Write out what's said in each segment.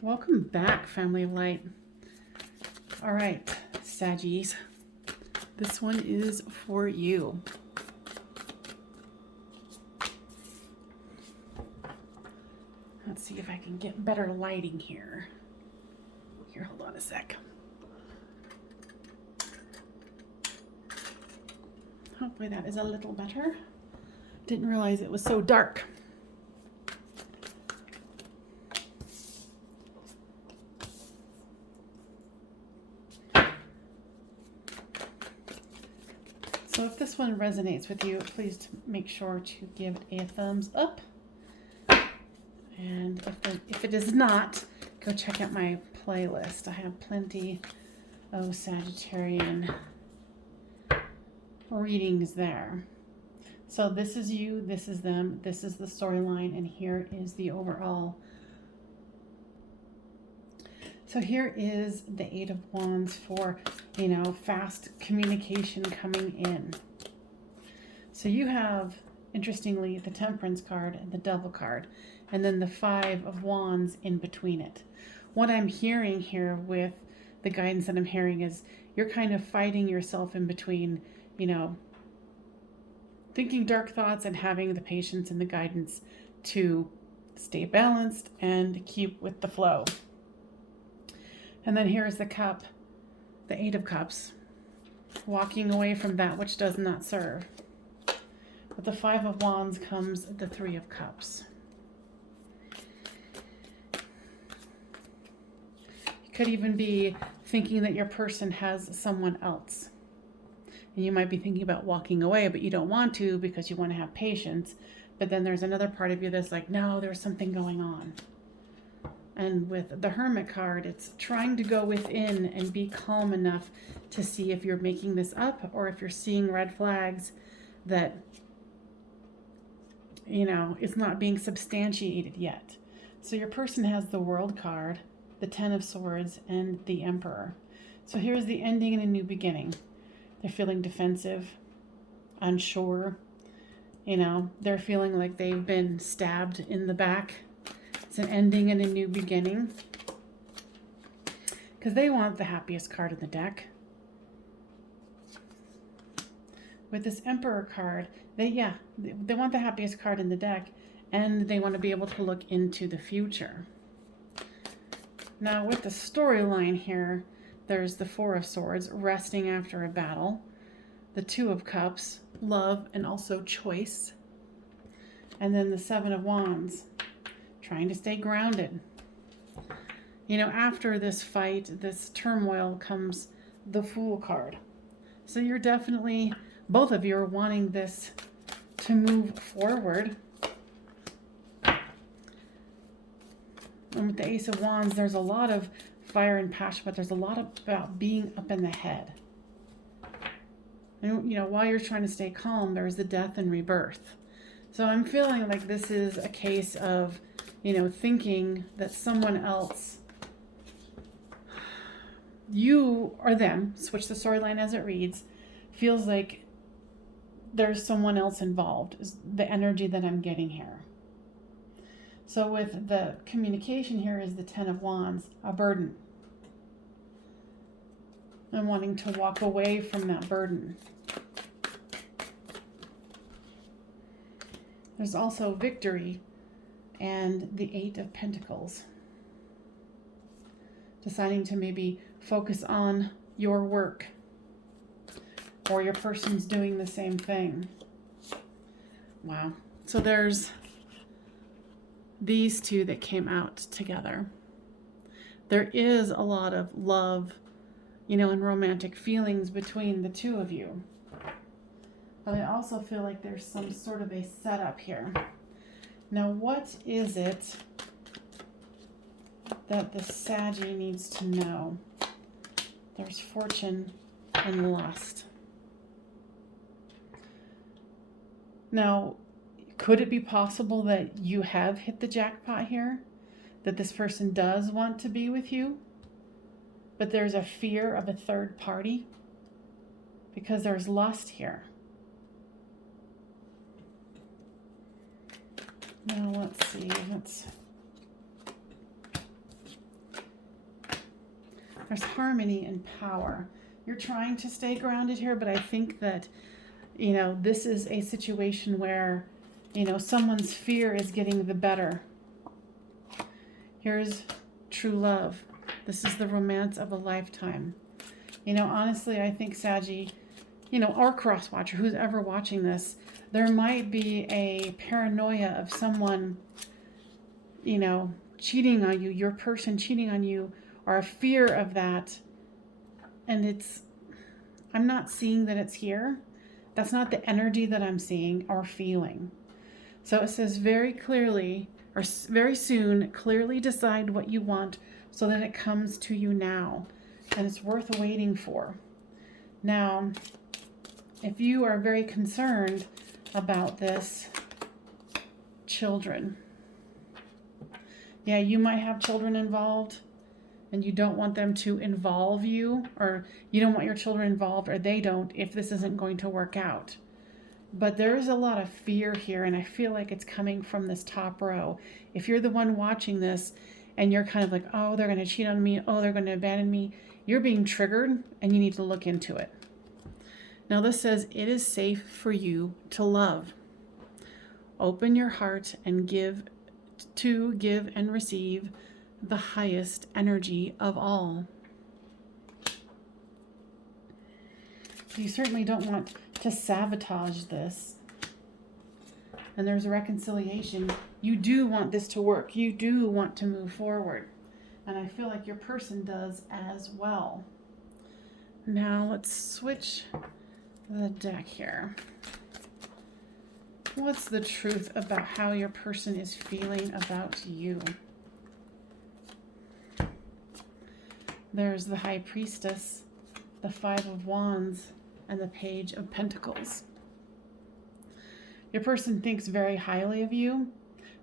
Welcome back, family of light. All right, Saggies, this one is for you. Let's see if I can get better lighting here. Here, hold on a sec. Hopefully that is a little better. Didn't realize it was so dark. So if this one resonates with you, please make sure to give it a thumbs up. And if it is not, go check out my playlist. I have plenty of Sagittarian readings there. So this is you, this is them, this is the storyline, and here is the overall. So here is the Eight of Wands for, fast communication coming in. So you have, interestingly, the Temperance card and the Devil card, and then the Five of Wands in between it. What I'm hearing here with the guidance that I'm hearing is you're kind of fighting yourself in between, thinking dark thoughts and having the patience and the guidance to stay balanced and keep with the flow. And then here's the cup, the Eight of Cups, walking away from that which does not serve. With the Five of Wands comes the Three of Cups. You could even be thinking that your person has someone else. And you might be thinking about walking away, but you don't want to because you want to have patience. But then there's another part of you that's like, no, there's something going on. And with the Hermit card, it's trying to go within and be calm enough to see if you're making this up or if you're seeing red flags that, it's not being substantiated yet. So your person has the World card, the Ten of Swords, and the Emperor. So here's the ending and a new beginning. They're feeling defensive, unsure. They're feeling like they've been stabbed in the back. It's an ending and a new beginning. Because they want the happiest card in the deck. With this Emperor card, they want the happiest card in the deck, and they want to be able to look into the future. Now with the storyline here, there's the Four of Swords, resting after a battle. The Two of Cups, love and also choice. And then the Seven of Wands, trying to stay grounded. After this fight, this turmoil, comes the Fool card. So you're definitely, both of you are wanting this to move forward. And with the Ace of Wands, there's a lot of fire and passion, but there's a lot about being up in the head. And, while you're trying to stay calm, there's the death and rebirth. So I'm feeling like this is a case of, thinking that someone else, you or them, switch the storyline as it reads, feels like there's someone else involved, is the energy that I'm getting here. So with the communication here is the Ten of Wands, a burden. And wanting to walk away from that burden. There's also victory and the Eight of Pentacles. Deciding to maybe focus on your work, or your person's doing the same thing. Wow. So there's these two that came out together. There is a lot of love, and romantic feelings between the two of you. But I also feel like there's some sort of a setup here. Now, what is it that the Saggy needs to know? There's fortune and lust. Now, could it be possible that you have hit the jackpot here? That this person does want to be with you? But there's a fear of a third party? Because there's lust here. Now let's see. There's harmony and power. You're trying to stay grounded here, but I think that, you know, this is a situation where, you know, someone's fear is getting the better. Here's true love. This is the romance of a lifetime. You know, honestly, I think Saggy, you know, or cross watcher, who's ever watching this, there might be a paranoia of someone, you know, cheating on you, your person cheating on you, or a fear of that. And I'm not seeing that it's here. That's not the energy that I'm seeing or feeling. So it says very clearly, or very soon, clearly decide what you want so that it comes to you now. And it's worth waiting for. Now, if you are very concerned about this, children. Yeah, you might have children involved and you don't want them to involve you, or you don't want your children involved, or they don't, if this isn't going to work out. But there is a lot of fear here, and I feel like it's coming from this top row. If you're the one watching this and you're kind of like, oh, they're going to cheat on me, oh, they're going to abandon me, you're being triggered and you need to look into it. Now this says it is safe for you to love. Open your heart and give and receive the highest energy of all. You certainly don't want to sabotage this. And there's a reconciliation. You do want this to work. You do want to move forward. And I feel like your person does as well. Now let's switch the deck here. What's the truth about how your person is feeling about you? There's the High Priestess, the Five of Wands, and the Page of Pentacles. Your person thinks very highly of you.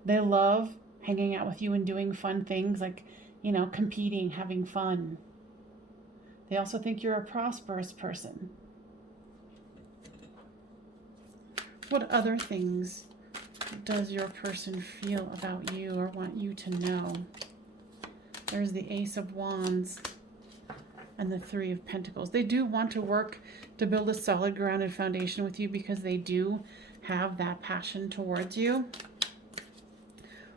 They love hanging out with you and doing fun things like, you know, competing, having fun. They also think you're a prosperous person. What other things does your person feel about you or want you to know? There's the Ace of Wands and the Three of Pentacles. They do want to work to build a solid grounded foundation with you because they do have that passion towards you.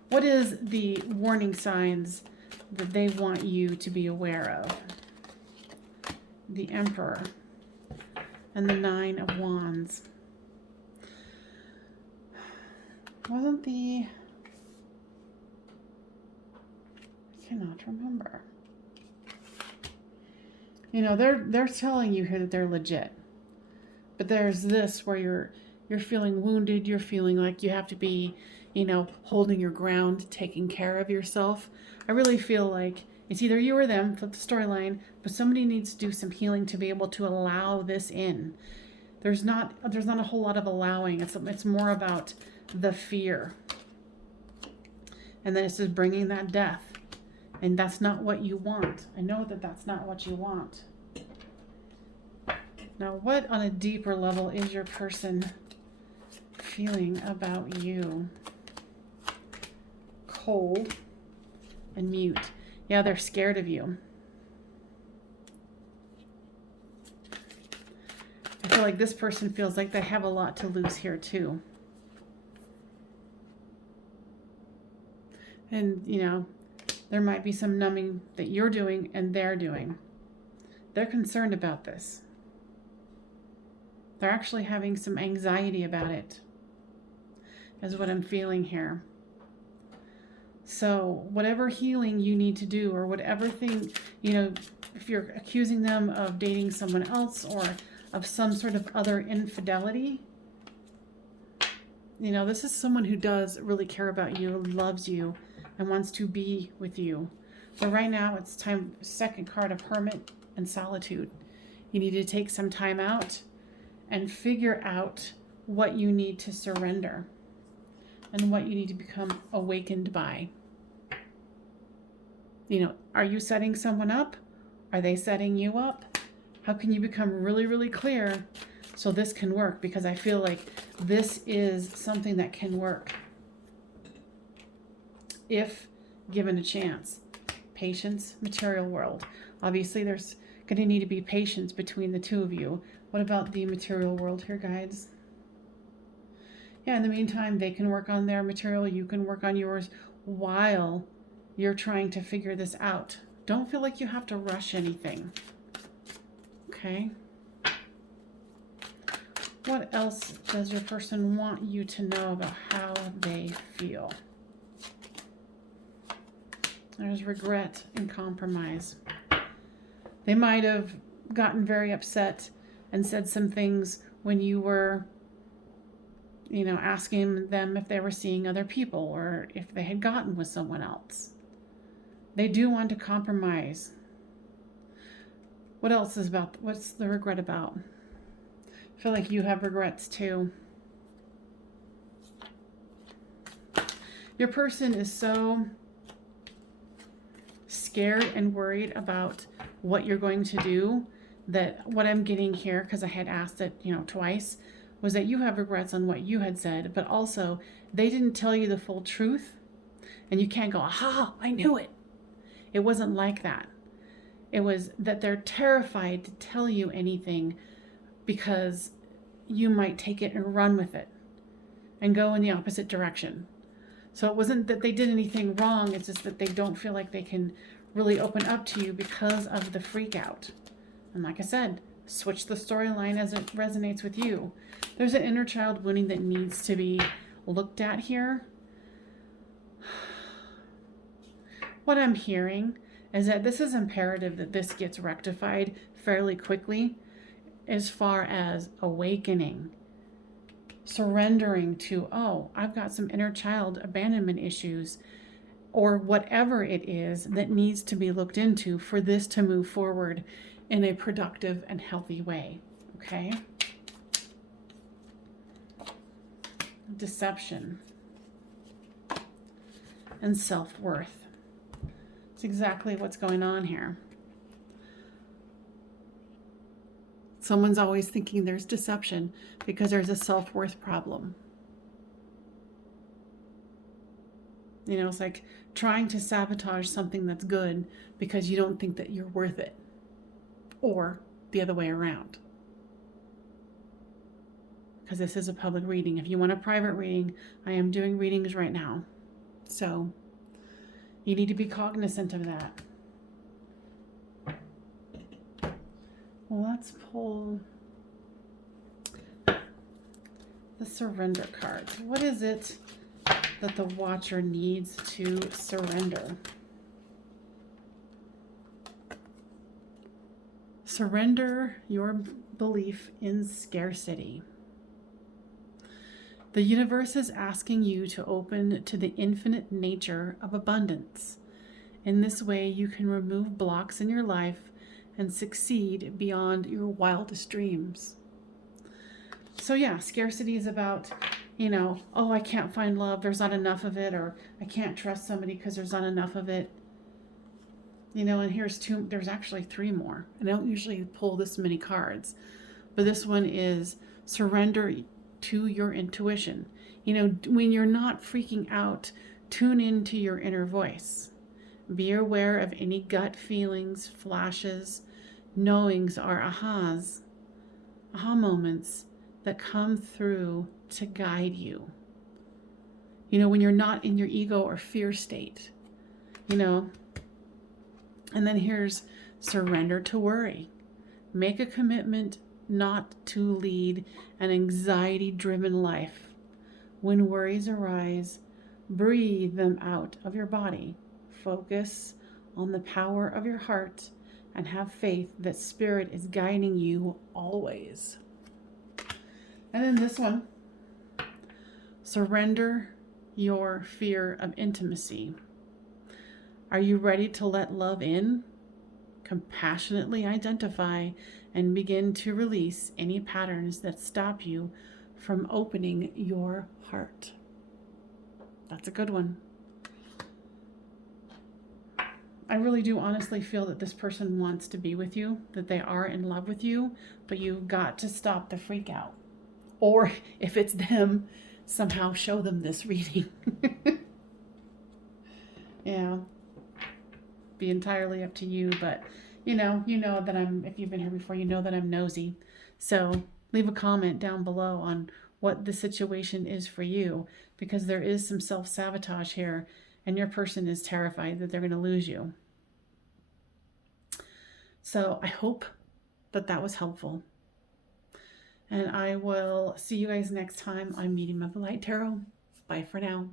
What is the warning signs that they want you to be aware of? The Emperor and the Nine of Wands. Wasn't the... I cannot remember. You know, they're telling you here that they're legit. But there's this where you're feeling wounded, you're feeling like you have to be, you know, holding your ground, taking care of yourself. I really feel like it's either you or them, flip the storyline, but somebody needs to do some healing to be able to allow this in. There's not a whole lot of allowing. It's more about the fear. And then it's just bringing that death. And that's not what you want. I know that that's not what you want. Now, what on a deeper level is your person feeling about you? Cold and mute. Yeah, they're scared of you. I feel like this person feels like they have a lot to lose here too. And, you know, there might be some numbing that you're doing and they're doing. They're concerned about this. They're actually having some anxiety about it, is what I'm feeling here. So whatever healing you need to do, or whatever thing, you know, if you're accusing them of dating someone else or of some sort of other infidelity, you know, this is someone who does really care about you, loves you, and wants to be with you. But right now it's time, second card of Hermit and Solitude. You need to take some time out and figure out what you need to surrender and what you need to become awakened by. You know, are you setting someone up? Are they setting you up? How can you become really, really clear so this can work? Because I feel like this is something that can work if given a chance. Patience, material world. Obviously, there's going to need to be patience between the two of you. What about the material world here, guides? Yeah, in the meantime, they can work on their material. You can work on yours while you're trying to figure this out. Don't feel like you have to rush anything. Okay? What else does your person want you to know about how they feel? There's regret and compromise. They might have gotten very upset and said some things when you were, asking them if they were seeing other people or if they had gotten with someone else. They do want to compromise. What else is what's the regret about? I feel like you have regrets too. Your person is so scared and worried about what you're going to do that what I'm getting here, because I had asked it, twice, was that you have regrets on what you had said, but also they didn't tell you the full truth, and you can't go, aha, I knew it. It wasn't like that. It was that they're terrified to tell you anything because you might take it and run with it and go in the opposite direction. So it wasn't that they did anything wrong, it's just that they don't feel like they can really open up to you because of the freak out. And like I said, switch the storyline as it resonates with you. There's an inner child wounding that needs to be looked at here. What I'm hearing is that this is imperative that this gets rectified fairly quickly as far as awakening, surrendering to, oh, I've got some inner child abandonment issues or whatever it is that needs to be looked into for this to move forward in a productive and healthy way, okay? Deception and self-worth. It's exactly what's going on here. Someone's always thinking there's deception because there's a self-worth problem. It's like trying to sabotage something that's good because you don't think that you're worth it. Or the other way around. Because this is a public reading. If you want a private reading, I am doing readings right now. So you need to be cognizant of that. Well, let's pull the surrender cards. What is it that the watcher needs to surrender? Surrender your belief in scarcity. The universe is asking you to open to the infinite nature of abundance. In this way, you can remove blocks in your life and succeed beyond your wildest dreams. So yeah, scarcity is about, oh, I can't find love, there's not enough of it, or I can't trust somebody because there's not enough of it. And there's actually 3 more. I don't usually pull this many cards, but this one is surrender to your intuition. When you're not freaking out, tune into your inner voice. Be aware of any gut feelings, flashes, knowings, or aha moments that come through to guide you. When you're not in your ego or fear state, And then here's surrender to worry. Make a commitment not to lead an anxiety-driven life. When worries arise, breathe them out of your body. Focus on the power of your heart and have faith that Spirit is guiding you always. And then this one, surrender your fear of intimacy. Are you ready to let love in? Compassionately identify and begin to release any patterns that stop you from opening your heart. That's a good one. I really do honestly feel that this person wants to be with you, that they are in love with you, but you've got to stop the freak out. Or if it's them, somehow show them this reading. Yeah. Be entirely up to you, but you know that if you've been here before, you know that I'm nosy. So leave a comment down below on what the situation is for you, because there is some self-sabotage here and your person is terrified that they're going to lose you. So I hope that that was helpful. And I will see you guys next time on Medium of the Light Tarot. Bye for now.